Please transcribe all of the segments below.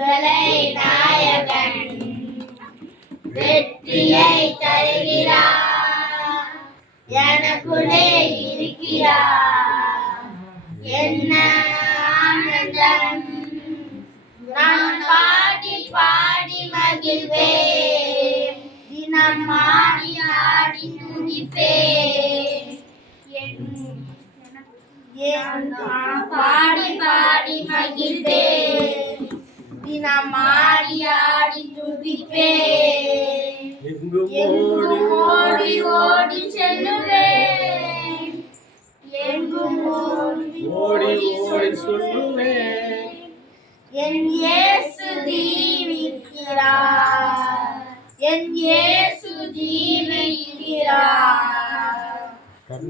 விடுதலை நாயகன் வெற்றியை தருகிறார், எனக்குள்ளே இருக்கிறார். என்ன ஆனந்தம்! நான் பாடி பாடி மகிழ்வேன், தினம் ஆடி ஆடி துதிப்பேன். பாடி பாடி மகிழ்வேன், தினம் ஆடி ஆடி துதிப்பேன். எங்கும் ஓடி ஓடி செல்லுவேன், எங்கும் ஓடி ஓடி சொல்லுவேன். என் இயேசு ஜீவிக்கிறார், என் இயேசு ஜீவிக்கிறார்.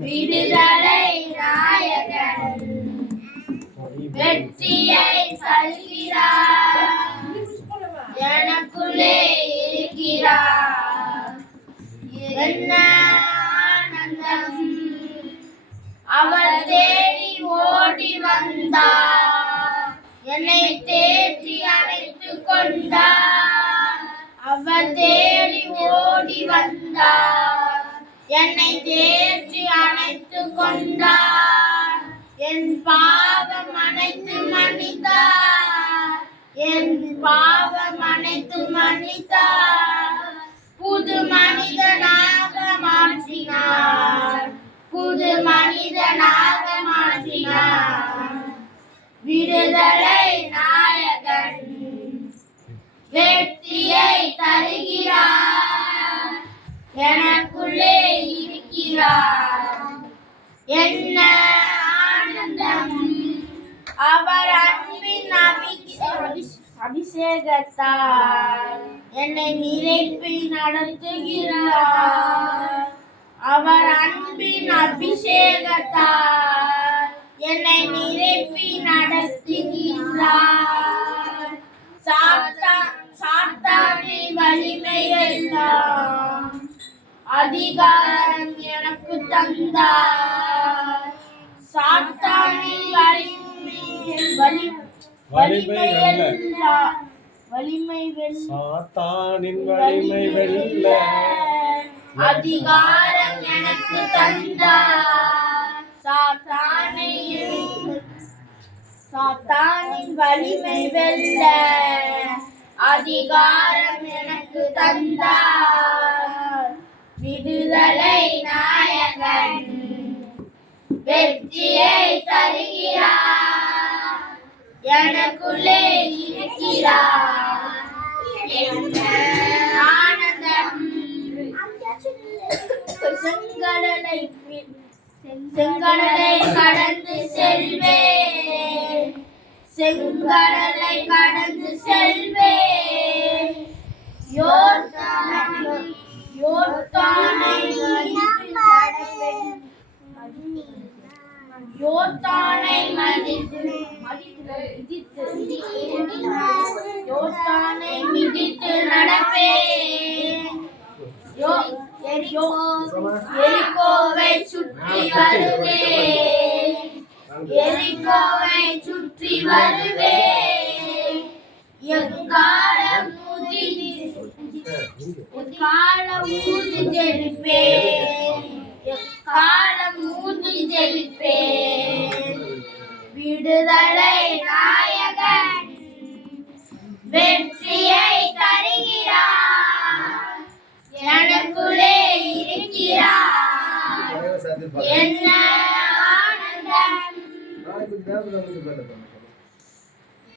விடுதலை நாயகன் வெற்றியை தருகிறார், எனக்குள்ளே இருக்கிறார். என்ன ஆனந்தம்! அவர் தேடி ஓடி வந்தார், என்னை தேற்றி அழைத்துக் கொண்டார். அவர் தேடி ஓடி வந்தார், என்னை தேற்றி அணைத்துக் கொண்டார். என் பாவம் அனைத்து மன்னித்தார், என் பாவம் அனைத்து மன்னித்தார். புது மனிதனாக மாற்றினார், புது மனிதனாக மாற்றினார். விடுதலை நாயகன் வெற்றியை தருகிறார், எனக்குள்ளே இருக்கிறார். என்ன ஆனந்தம்! அவர் அன்பின் அபிஷேகத்தால் என்னை நிரப்பி நடத்துகிறார். அவர் அன்பின் அபிஷேகத்தால் என்னை நிரப்பி நடத்துகிறார். சாத்தானின் வலிமை எல்லாம் அதிகாரம் எனக்கு தந்தார். சாத்தானின் வலிமை வெல்ல அதிகாரம் எனக்கு தந்தார். சாத்தானின் வலிமை வெல்ல அதிகாரம் எனக்கு தந்தார். விடுதலை நாயகன் வெற்றியை தருகிறார், எனக்குள்ளே இருக்கிறார். என்ன ஆனந்தம்! செங்கடலை கடந்து செல்வேன், செங்கடலை கடந்து செல்வேன். யோர்தானை மிதித்து நடப்பேன். எரிகோவை சுற்றி வருவேன், எரிகோவை சுற்றி வருவேன். எக்காலம் ஊதி ஜெயிப்பேன், எக்காலம் ஊதி ஜெயிப்பேன். விடுதலை நாயகன் வெற்றியை தருகிறார், எனக்குள்ளே இருக்கிறார். என்ன ஆனந்தம்!